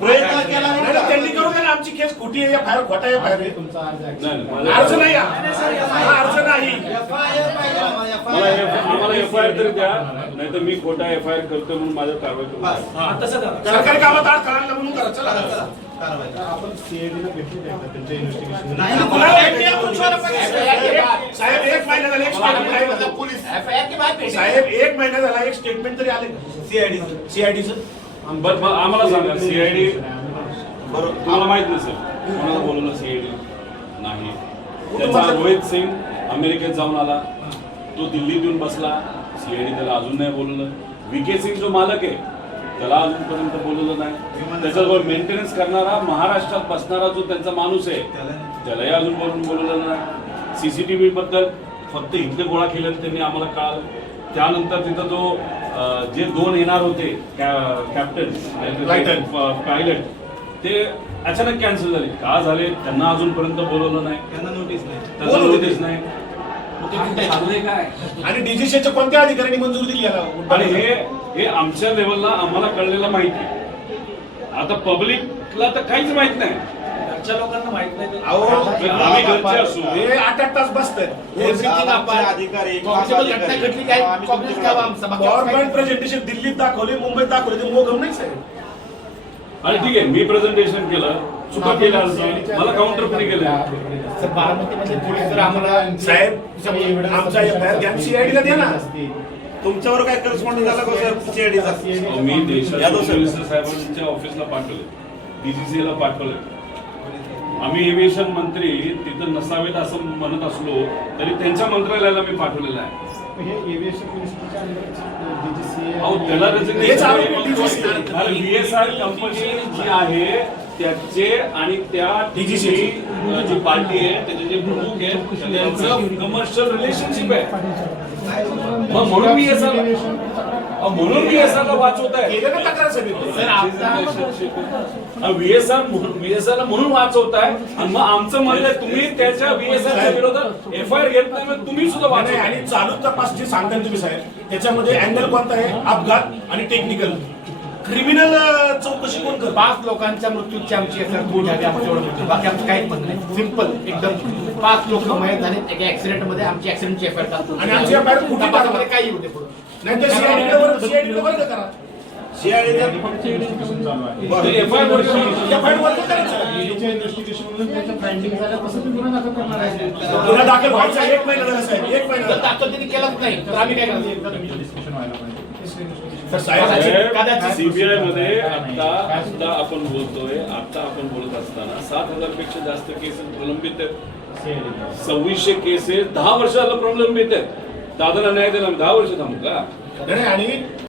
प्रयत्न केला नाही. त्यांनी करू द्या ना, आमची केस खोटी आहे, फायर खोटा आहे, फायर तुमचा अर्ज अर्ज नाही हा अर्ज नाही. आम्हाला एफआयआर तरी द्या, नाही तर मी खोटा एफआयआर करतो म्हणून माझ्या कारवाई करू. सरकारी कामात अडथळा म्हणून करा. चला आपण सीआयडीला भेटले त्यांच्या इन्व्हेस्टिगेशन साहेब एक महिना झाला एक स्टेटमेंट पोलीस साहेब एक महिना झाला एक स्टेटमेंट तरी आले सीआयडीचं. बरं आम्हाला सांगा, सीआयडी तुम्हाला माहित नसेल कोणाला बोलवलं सीआयडी नाही. त्याचा रोहित सिंग अमेरिकेत जाऊन आला, तो दिल्लीत येऊन बसला, सीआयडी त्याला अजून नाही बोलवलं. विके सिंग जो मालक आहे त्याला अजूनपर्यंत बोलवलं नाही. त्याच्याबरोबर मेंटेनन्स करणारा महाराष्ट्रात बसणारा जो त्यांचा माणूस आहे त्यालाही अजून बोलवलं नाही. सीसीटीव्ही बद्दल फक्त इथले गोळा केल्यानं त्यांनी आम्हाला कळालं. त्यानंतर तिथं जो जे 2 येणार होते कॅप्टन पायलट ते अचानक कॅन्सल झाले. का झाले त्यांना अजूनपर्यंत बोलवलं नाही, त्यांना नोटीस नाही. आणि डीजीसीच्या कोणत्या अधिकाऱ्यांनी मंजुरी दिली याला? आणि हे आमच्या लेवलला आम्हाला कळलेलं माहिती आहे. आता पब्लिकला तर काहीच माहित नाही. लोकांना माहित नाही. आम्ही घरचे असू, हे 8 तास बसतात. अधिकारी गव्हर्नमेंट प्रेझेंटेशन दिल्लीत दाखवले, मुंबईत दाखवले, ते मोगम नाही साहेब. आणि ठीक आहे मी प्रेझेंटेशन केलं, चुका केल्या, मला काउंटर पण केलं. बारामतीमध्ये पोलीस जर आम्हाला साहेब आमचा एफआयआर द्या, सीआयडीला द्या ना. तुमच्यावर काय करस्पॉन्डन्स झाला का सर सीआयडीचा? मी देशाच्या मिनिस्टर साहेबांच्या ऑफिसला पाठवले, डीजीसीला पाठवले. आम्ही एव्हिएशन मंत्री तिथं नसावेत असं म्हणत असलो तरी त्यांच्या मंत्रालयाला मी पाठवलेलं आहे. अहो त्याला VSR कंपनी जी आहे त्याचे आणि त्या डीजीसी जी पार्टी आहे त्याचे जे प्रमुख आहे त्यांचं कमर्शियल रिलेशनशिप आहे. मग म्हणून VSR ला वाचवत आहे. VSR ला म्हणून वाचवत आहे. आणि मग आमचं म्हणणं आहे तुम्ही त्याच्या VSR विरोधात एफआयआर घेत नाही, मग तुम्ही सुद्धा वाचवत. आणि चालू तपास जे सांगताय तुम्ही साहेब त्याच्यामध्ये अँगल कोणता आहे? अपघात आणि टेक्निकल. क्रिमिनल चौकशी कोण करतं? 5 लोकांच्या मृत्यूची आमची एफआयआर कोण घ्यावी आमच्या एवढं, बाकी आमचं काहीच पण नाही. सिंपल एकदम 5 लोक मयत झाले एका ऍक्सिडेंट मध्ये, आमची ऍक्सिडेंटची एफआयआर टाकतो आणि आमची एफआयआर कुठे तपासामध्ये काही येऊ दे पुढे. नाहीतर सीआयडी वर्ग करा. सीआयडीचा एफआयआर एफआयआर वर्ग करायचं. गुन्हा दाखल व्हायचा 1 महिना झाला साहेब, 1 महिना दाखल त्यांनी केलाच नाही तर आम्ही काय करायचं? सीबीआय मध्ये आता आपण बोलतोय, आता आपण बोलत असताना 7,000 पेक्षा जास्त केसेस प्रलंबित आहेत. 2600 केसेस 10 वर्षाला प्रलंबित आहेत. दादाला न्याय दिला 10 वर्ष थांबू का? आणि